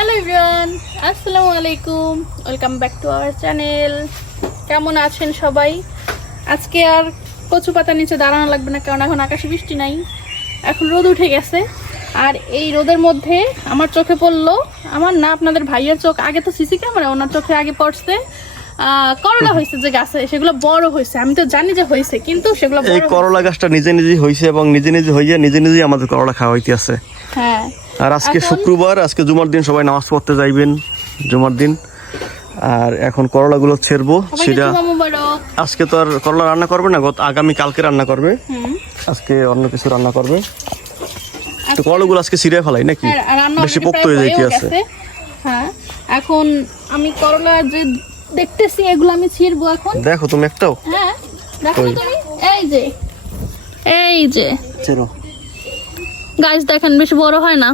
Hello everyone, আসসালামু আলাইকুম, welcome back to our channel. কেমন আছেন সবাই? আজকে আর কচু পাতা নিচে দাঁড়ানো লাগবে না, কারণ এখন আকাশে বৃষ্টি নাই, এখন রোদ উঠে গেছে। আর এই রোদের মধ্যে আমার চোখে পড়লো, আমার না আপনাদের ভাইয়ের চোখ, আগে তো সিসি ক্যামেরা, ওনার চোখে আগে পড়ছে করলা হয়েছে যে গাছে, সেগুলো বড় হয়েছে। আমি তো জানি যে হয়েছে, কিন্তু সেগুলো এই করলা গাছটা নিজে নিজে হয়েছে এবং নিজে নিজে হইয়া নিজে নিজে আমাদের করলা খাওয়া হইতে আছে। হ্যাঁ, আর আজকে শুক্রবার, আজকে জুমার দিন, সবাই নামাজ পড়তে যাইবেন জুমার দিন। আর এখন করলাগুলো ছেড়বো, সেটা আজকে তো আর করলা রান্না করবে না, আগামী কালকে রান্না করবে, আজকে অন্য কিছু রান্না করবে। তো করলাগুলো আজকে ছিঁড়ে ফেলাই নাকি, বেশি পোক্ত হয়ে যাইতে আছে। হ্যাঁ, এখন আমি করলা যে দেখতেছি এগুলো আমি ছিঁড়বো এখন। দেখো তুমি একটাও। হ্যাঁ দেখো তুমি, এই যে ছেড়ো গাছ দেখেন, বেশি বড় হয় না।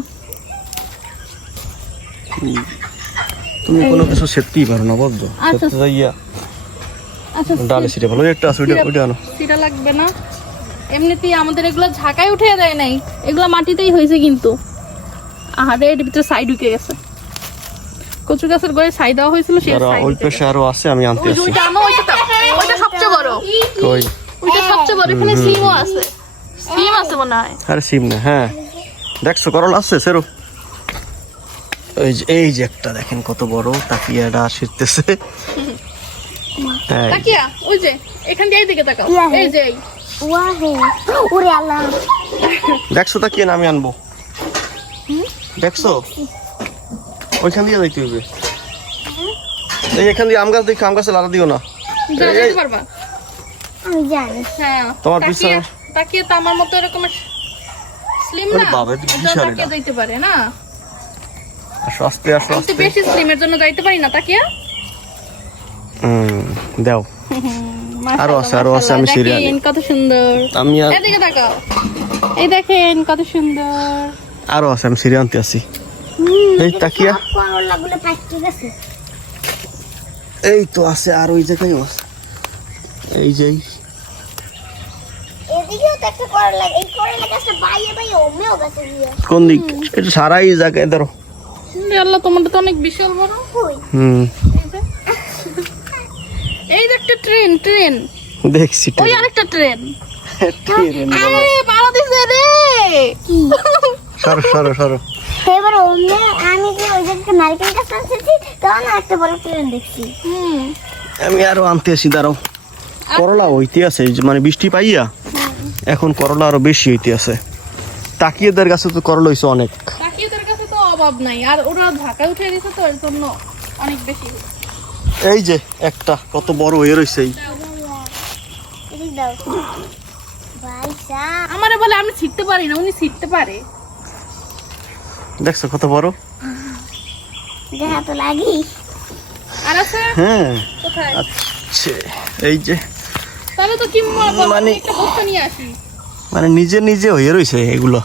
তুমি কোনো কিছু ছেড়তেই পারো না, বুঝছো? ছেড়তে যাইয়া আচ্ছা, ডালে ছিঁড়ে ফেলো। একটা আছে, ওইটা আনো। সেটা লাগবে না, এমনিতেই আমাদের এগুলো ঝাঁকায় উঠে দেয় নাই, এগুলো মাটিতেই হয়েছে। কিন্তু আহারে, এর ভিতরে সাইড ঢুকে গেছে, কচু গাছের গোড়ায় ছাই দেওয়া হয়েছিল, সেই ছাই ওই পাশে আরো আছে, আমি আনতে আসি। ওইটা আনো, ওইটা সবচেয়ে বড়। কই? ওইটা সবচেয়ে বড়, এখানে সিমও আছে, সিম আছে মনে হয়। আরে সিম না, হ্যাঁ দেখছো করলা আছে সেরো। এই যে একটা দেখেন কত বড়, তাকিয়াটা ছিঁড়তেছে। তাকিয়া, ওই যে এখান দিয়ে এইদিকে তাকাও, এই যে ওরে আল্লাহ, দেখছো তাকিয়া না, আমি আনবো। দেখছো ওইখান দিয়ে যাইতে হবে। এই এখান দিয়ে আম গাছ দেখো, আম গাছে লাড়া দিও না। যেতে পারবা? আমি জানি। হ্যাঁ, তোমার পিছনে তাকিয়া তো আমার মতো এরকম স্লিম না, বাবা, এটা বিশাল। তাকিয়া যাইতে পারে না। আসো আস্তে আস্তে আমি তো আস্তে। বেশি স্লিমের জন্য যাইতে পারি না তাকিয়া। দাও। আরো আছে, আরো আছে, আমি সিরিয়াল। দেখেন কত সুন্দর, আমি এদিকে তাকাও, এই দেখেন কত সুন্দর। আরো আছে, আমি সিরিয়াল আনতে আসি। এই তাকিয়া, করলাগুলো পাইতে গেছে। এই তো আছে, আর ওই জায়গায় আছে। এই যে এদিকেও তো একটা করলা, এই করলা গাছটা বাইয়ে বাইয়ে ওমেও গেছে দিয়ে। কোন দিক? এটা সারাই জায়গায় ধরো। আল্লাহ, তোমারটা তো অনেক বিশাল বড়। কই? এই যে একটা ট্রেন দেখছি ওই আরেকটা ট্রেন। ট্রেন। আরে বাড়া দিছে রে। কি? সরো সরো সরো। এবার ওমে আমি যে ওই জায়গায় নারকেল গাছ আনতেছি, তখন একটা বড় ট্রেন দেখছি। আমি আরো আনতে আসি, দাঁড়াও। করলা হইতে আছে, এই যে মানে বৃষ্টি পাইয়া এখন করলা আরো বেশি হইতে আছে। তাকিয়েদের কাছে তো করলা হইছে অনেক। তাকিয়াদের কাছে তো অভাব নাই, আর ওরা ঢাকায় উঠে গেছে তো এর জন্য অনেক বেশি। এই যে একটা কত বড় হয়ে রইছে। এদিক দাও ভাই সা। আমারে বলে আমি ছিটতে পারি না, উনি ছিটতে পারে। দেখছো কত বড়? দেখা তো লাগি। আর আছে হ্যাঁ, কোথায়? আচ্ছা এই যে তাহলে তো কি মানে একটা বস্তা নিয়ে আসি। মানে নিজে নিজে হয়ে রইছে এগুলো।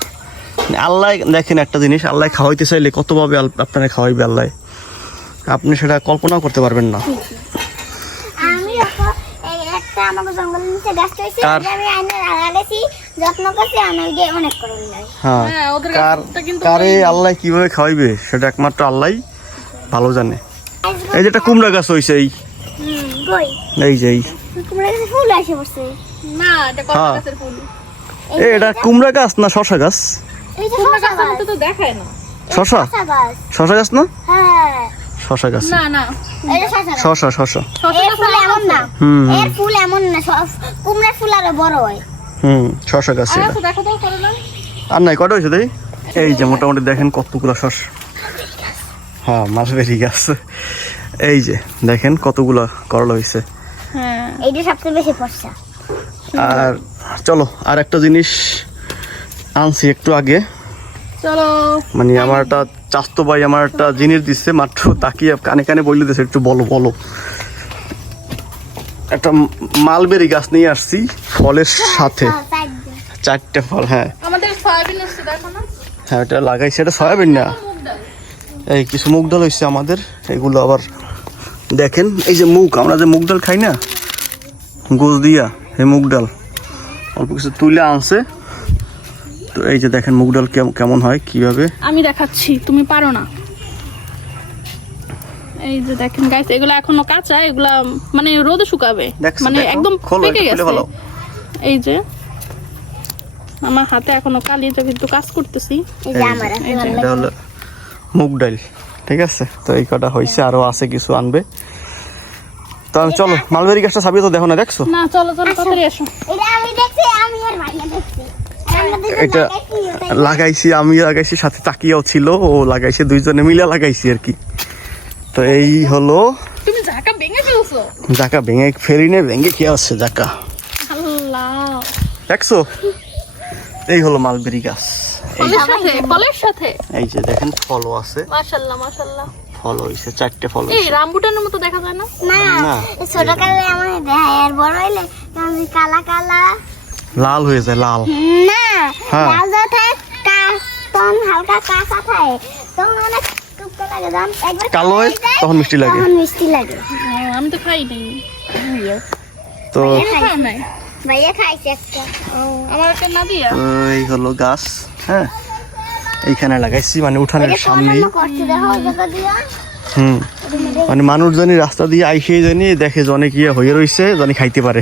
আল্লাহ দেখেন একটা জিনিস, আল্লাহ খাওয়াইতে চাইলে কতভাবে আপনারা খাওয়াইবে আল্লাহ, আপনি সেটা কল্পনাও করতে পারবেন না। আমি একটা আমাকে জঙ্গলের নিচে গাছ হয়েছে, আমি আইনে লাগাইছি, যত্ন করছি, আমি ওই যে অনেক করে নিই। হ্যাঁ, হ্যাঁ, ওদের কার গাছটা কিন্তু কারে আল্লাহ কিভাবে খাওয়াইবে সেটা একমাত্র আল্লাহই ভালো জানে। এই যে একটা কুমড়া গাছ হইছে, কই? এই যে কুমড়া গাছে ফুল আসে বসে। না, এটা কলা গাছের ফুল। এটা কুমড়া গাছ না শশা গাছ? এই যে কুমড়া শসা গাছের গাছ। মতো তো দেখায় না। শশা শসা গাছ। শশা গাছ না? হ্যাঁ, শশা গাছ, না না, এটা শসা গাছ। শশা শশা। শশা এর ফুল এমন না, হুম এর ফুল এমন না, কুমড়ার ফুল আরো বড় হয়। শশা গাছ এটা। আচ্ছা, দেখো তো করলা। আর নাই কটা হয়েছে তাই? এই যে মোটামুটি দেখেন কতগুলো শশা। হ্যাঁ, মালবেরি গাছ। এই যে দেখেন কতগুলো করলা হয়েছে। হ্যাঁ, এইটা সবচেয়ে বেশি পড়ছে। আর চলো আর একটা জিনিস আনছি একটু আগে, চলো। মানে আমার একটা চাস্তো ভাই আমার একটা জিনিস দিচ্ছে, মাত্র তাকিয়ে কানে কানে বলে দিচ্ছে, একটু বলো বলো। একটা মালবেরি গাছ নিয়ে আসছি ফলের সাথে, 4টে ফল। হ্যাঁ আমাদের সয়াবিন হচ্ছে, দেখো না। হ্যাঁ, এটা লাগাইছে, এটা সয়াবিন না, মুগ ডাল। এই কিছু মুগ ডাল হচ্ছে আমাদের। এগুলো আবার দেখেন, এই যে মুগ, আমরা যে মুগ ডাল খাই না গোস দিয়া, এই মুগ ডাল অল্প কিছু তুলে আনছে। তো এই যে দেখেন মুগ ডাল কেমন হয়, কিভাবে। আমি দেখাচ্ছি, তুমি পারো না। এই যে দেখেন গাইস, এগুলা এখনো কাঁচা, এগুলা মানে রোদে শুকাবে, দেখছো, মানে দেখো, একদম খোলো, পেকে একটু খুলে গেছে। ফেলো। এই যে আমার হাতে এখনো কালি, তো কিন্তু কাজ করতেছি। এই যে আমার আছে এই যে, ভালো এটা হলো মুগ ডাল, ঠিক আছে। তো এই কটা হয়েছে, আরো আছে কিছু আনবে। তাহলে চলো, মালবেরি গাছটা ছাপিয়ে তো দেখো না, দেখছো? না চলো চলো তাড়াতাড়ি এসো। এটা আমি দেখছি, আমি আর ভাইয়া দেখছি। আমরা দুজন এটা লাগাইছি, ওটাই। লাগাইছি, আমি লাগাইছি, সাথে তাকিয়াও ছিল, ও লাগাইছে, দুইজনে মিলে লাগাইছি আর কি। তো এই হলো তুমি ঝাঁকা ভেঙে ফেলছো। জাকা ভেঙে ফেরিনে ভেঙে খেয়ে আসছে জাকা, আল্লাহ, দেখছো? এই হলো মালবেরি গাছ। ফলের সাথে এই যে দেখেন ফলও আছে, মাশাআল্লাহ মাশাআল্লাহ। ফল হইছে 4টে ফল এই হইছে। রামবুটানের মতো দেখা যায় না? না, না। ছোট কালে আমার দেখায়, আর বড় হইলে কেমন কালা কালা। লাল হয়ে যায়, লাল। না, হ্যাঁ। লাল যা থাকে, তখন হালকা কাঁচা থাকে, তখন অনেক টুকটা লাগে। যখন একবার কালো হয় তখন মিষ্টি লাগে। তখন মিষ্টি লাগে। আমি তো খাই নাই। তো তুমি খাও নাই? ভাইয়া খাইছে একটা। আমার একটা না দিয়া। এই হলো গাছ, হ্যাঁ, এইখানে লাগাইছি, মানে উঠানের এটা সামনেই। কেমন করছে দেখো, ওই জায়গা দিয়া। মানে মানুষ জানি রাস্তা দিয়ে আইসে জানি দেখে জনে কি হয়ে রইছে, জানি খাইতে পারে।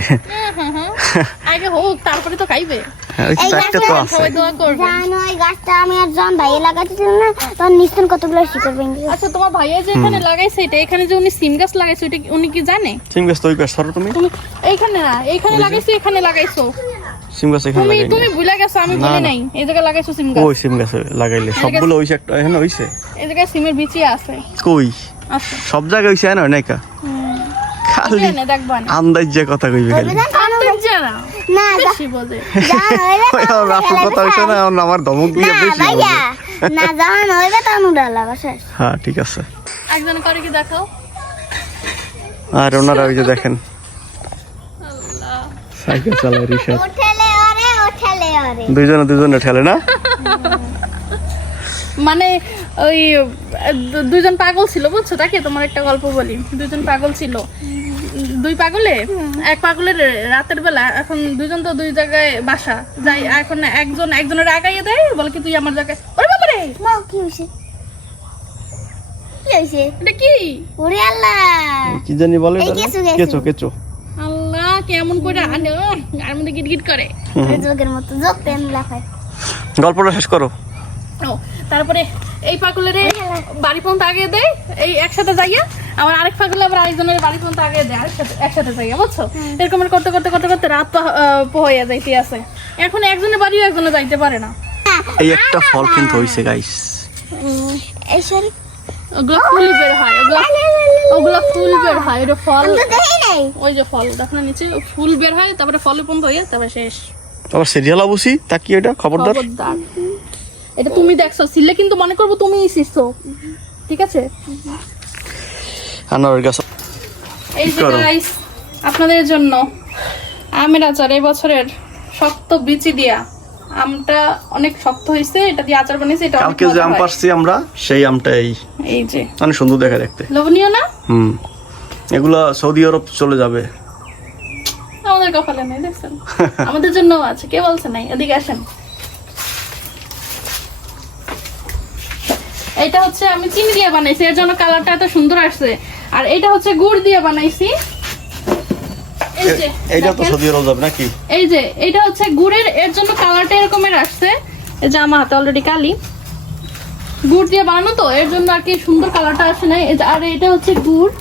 আগে হোক তারপরে তো খাইবে। ওই তো 4টে তো আছে। সবাই দোয়া করবে। জানো ওই গাছটা আমি আর যখন ভাইয়া লাগাচ্ছিল না, তখন নিশ্চয় কতগুলো শিকড় ভেঙে গেছে। আচ্ছা, তোমার ভাইয়া যে এখানে লাগাইছে, এটা এখানে যে উনি সিম গাছ লাগাইছে, এটা উনি কি জানে? সিম গাছ তো ওই গাছ, সরো তুমি। তুমি এইখানে না, এইখানে লাগাইছো, এখানে লাগাইছো। সিম গাছ এখানে তুমি লাগাইলে তুমি ভুলে গেছো, আমি না, বলি না। নাই। এই জায়গায় লাগাইছো সিম গাছ। ওই সিম গাছ লাগাইলে সবগুলো হইছে, একটা এখানে হইছে। এই জায়গায় সিমের বিচি আছে। কই আছে। সব জায়গায় হইছে না, নাইকা খালি এনে দেখবা না। আন্দাজ যে কথা কইবে খালি। আন্দাজ জানা। না, বেশি বোঝে। যখন হইবে ওই তখন আমার আসল কথা হইছে না, এখন আমার ধমক দিয়ে না বেশি ভাইয়া, বলবে। না যখন হইবে তখন উড়া লাগাছে। হ্যাঁ ঠিক আছে। একজন করে কি দেখাও। আর ওনারা ওই যে দেখেন আল্লাহ। সাইকেল চালায় রিক্সা, ওঠেলে ওরে। দুজনে ঠেলে না। মানে ওই দুজন পাগল ছিল, বুঝছো? তাকে তোমার একটা গল্প বলি। দুজন পাগল ছিল, দুই পাগলে, এক পাগলের রাতের বেলা, এখন দুজন তো দুই জায়গায় বাসা যাই, এখন একজনের আগাইয়ে দেয়, বলে কি তুই আমার জায়গায়। ওরে বাবা রে, মা কি হইছে? কি হইছে? এটা কি? ওরে আল্লাহ, কি জানি বলে এই তারা? কেঁচো, কেঁচো। কেঁচো কেঁচো। আল্লাহ, কেমন করে আনে, আর মধ্যে গিট করে। এই যোগের মতো যোগ পেন লাফায়। গল্পটা শেষ করো। ও, তারপরে এই পাগলের বাড়ি পর্যন্ত আগে দেয়, এই একসাথে যাইয়া, আমার আরেক পাগলে আবার আরেকজনের বাড়ি পর্যন্ত আগে দেয়, একসাথে যাইয়া, বুঝছো? এরকম করতে করতে করতে করতে রাত পোহাইয়া যাইতে আছে। এখন একজনের বাড়িও একজনে যাইতে পারে না। এই একটা ফল কিন্তু হইছে গাইস। এই সরি, ওগুলো ফুল বের হয়, ওগুলো ফুল বের হয়, ওটা ফল। আমি তো দেখি নাই। ওই যে ফল দেখো না নিচে, ফুল বের হয়, তারপরে ফলে পর্যন্ত হইয়া তারপরে শেষ। আবার সিরিয়াল অবশ্যই তাকি, এটা খবরদার। খবরদার। এটা তুমি দেখছো, সিলে কিন্তু মনে করবো তুমিই শিখছো, ঠিক আছে? আনার গাছ এই যে করো? গাইস, আপনাদের জন্য আমের আচার, এই বছরের শক্ত বিচি দিয়া। আমটা অনেক শক্ত হয়েছে, এটা দিয়ে আচার বানিয়েছে। এটা অনেক কালকে যে মজা আম হয়। পারছি আমরা, সেই আমটা এই যে অনেক সুন্দর দেখা দেখতে। লবণীয় না? এগুলা সৌদি আরব চলে যাবে। আমাদের কপালে নেই, দেখছেন? আমাদের জন্য আছে, কে বলছে নাই? এদিকে আসেন। এটা হচ্ছে আমি চিনি দিয়ে বানাইছি, এর জন্য কালারটা এত সুন্দর আসছে। আর এটা হচ্ছে গুড় দিয়ে বানাইছি। এই যে এইটা তো দেখেন। সৌদি আরব যাবে নাকি? এই যে এটা হচ্ছে গুড়ের, এর জন্য কালারটা এরকমের আসছে। এই যে আমার হাতে অলরেডি কালি, গুড় দিয়ে বানানো তো, এর জন্য আর কি সুন্দর কালারটা আসে না। আর এটা হচ্ছে গুড়,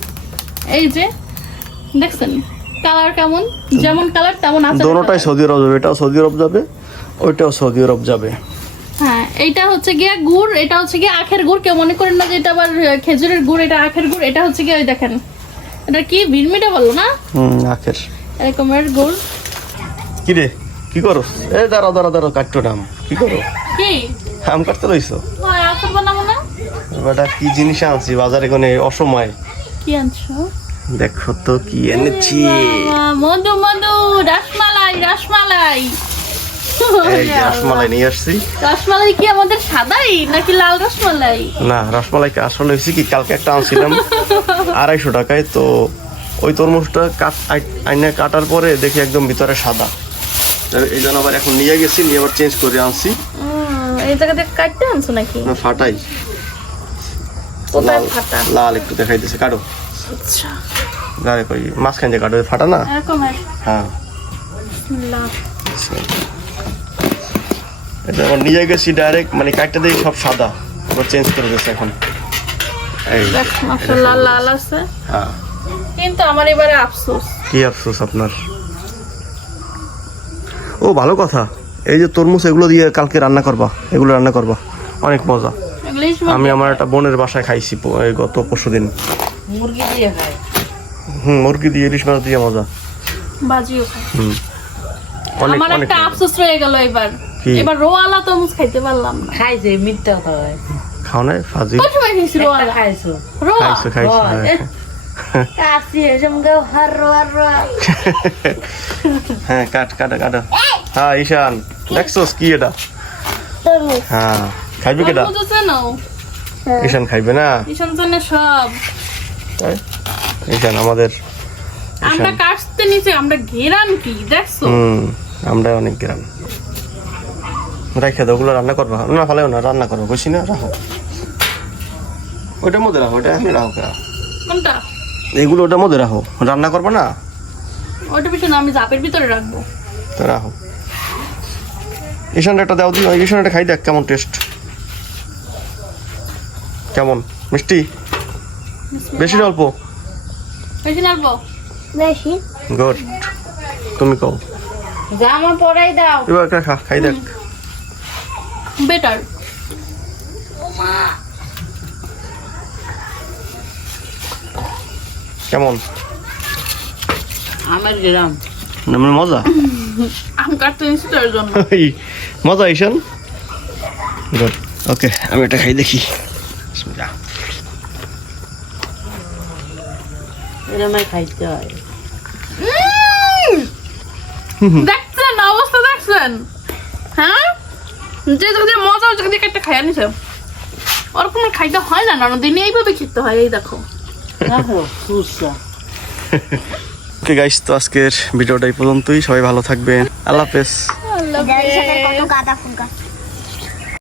এই যে দেখছেন কালার কেমন, যেমন কালার তেমন আছে। দোনোটাই সৌদি আরব যাবে, এটাও সৌদি আরব যাবে, ওইটাও সৌদি আরব যাবে। হ্যাঁ, এটা হচ্ছে গিয়ে গুড়, এটা হচ্ছে গিয়ে আখের গুড়। কেউ মনে করেন না যে এটা আবার খেজুরের গুড়, এটা আখের গুড়। এটা হচ্ছে গিয়ে ওই দেখেন, এটা কি বিড়মিটা বললো না, আখের এরকমের গুড়। কি রে, কি করো? এ দাঁড়াও কাটতো নাম, কি করো? কি আম কাটতে লইছো? হয় আচার বানাবো না? বেটা কি জিনিস আনছি বাজারে, কোনে অসময়। কি আনছো? দেখো তো কি এনেছি। বাবা, মধু মধু, রসমালাই রসমালাই। এই যে রসমালাই নিয়ে আসছি। রসমালাই কি আমাদের সাদাই নাকি লাল রসমালাই? না, রসমালাইকে আসলে হয়েছে কি, কালকে একটা আনছিলাম 250 টাকায়। তো ওই তরমুজটা আইনা কাটার পরে দেখি একদম ভিতরে সাদা। এই জন্য আবার এখন নিয়ে গেছি, নিয়ে আবার চেঞ্জ করে আনছি। এই জায়গাতে কাটতে আনছো নাকি? না, ফাটাই। কোথায় ফাটা? লাল একটু দেখাইতেছে, কাটো। আচ্ছা গায়ে কই মাঝখান দিয়ে কাটো, ফাটা না? এরকম হ্যাঁ বিসমিল্লাহ। এটা আমার নিজে গেছি ডাইরেক্ট, মানে কাটটা দিয়ে সব সাদা, আবার চেঞ্জ করে দিয়েছে এখন। এই দেখ মাশাআল্লাহ লাল আছে, হ্যাঁ। কিন্তু আমার এবারে আফসোস। কি আফসোস আপনার? ও ভালো কথা, এই যে তরমুজ এগুলো দিয়ে কালকে রান্না করবা, এগুলো রান্না করবা, অনেক মজা। ইংলিশ আমি আমার একটা বোনের বাসায় খাইছি এই গত পরশুদিন। মুরগি দিয়ে খায়। মুরগি দিয়ে, ইলিশ মাছ দিয়ে মজা। বাজিও খায়। অনেক আমার অনেক একটা আফসোস রয়ে গেল এবার। কি? এবার রোয়ালা তরমুজ খাইতে পারলাম না। খাইছে মিথ্যা কথা হয়। খাও নাই ফাজি? কোন সময় খেয়েছি একটা রোয়ালা? খাইছো। রোয়া খাইছো হ্যাঁ। কাশি এসম গাও হারো হারো। হ্যাঁ কাট কাটা কাটা। হ্যাঁ ঈশান দেখছোস কি এটা? তরমুজ। হ্যাঁ খাইবে কেটা? তরমুজ আছে না? ঈশান খাইবে না? ঈশান জানে সব। তাই ঈশান আমাদের আমরা কাটতে নিচে, আমরা ঘেরান কি দেখছো? আমরা অনেক গ্রাম রাখে দাও, ওগুলো রান্না করবা না? ফেলেও না, রান্না করবো, বুঝছি না, রাখো ওইটার মধ্যে রাখো, ওইটা এখনই রাখো। কোনটা? এগুলো ওটার মধ্যে রাখো, রান্না করবা না? ওইটা পিছনে আমি জাপের ভিতরে রাখবো। তো রাখো। ঈশানটা একটা দাও দিন, ঈশানটা খাই দেখ কেমন টেস্ট, কেমন মিষ্টি, বেশি না অল্প? বেশি নাড়বো? বেশি। গুড, তুমি কও। জামা পরাই দাও। এবার একটা খা, খাই দেখ। বেটার। কেমন? আমার গ্রাম। না মানে মজা? আম কাটতে নিচ্ছি তার জন্য। এই, মজা ঈশান? গুড, ওকে আমি এটা খাই দেখি। বিসমিল্লাহ। এরমই খাইতে হয়। দেখছেন অবস্থা, দেখছেন? হ্যাঁ, যে যদি মজা ওই জায়গা দিয়ে একটা খাইয়া নিছে, ওরকম আর খাইতে হয় না, দিন এইভাবে খেতে হয়। এই দেখো দেখো সুসা। ওকে গাইস, তো আজকের ভিডিওটা এই পর্যন্তই। সবাই ভালো থাকবেন, আল্লাহ হাফেজ। কত গাঁদা ফুল গাছ।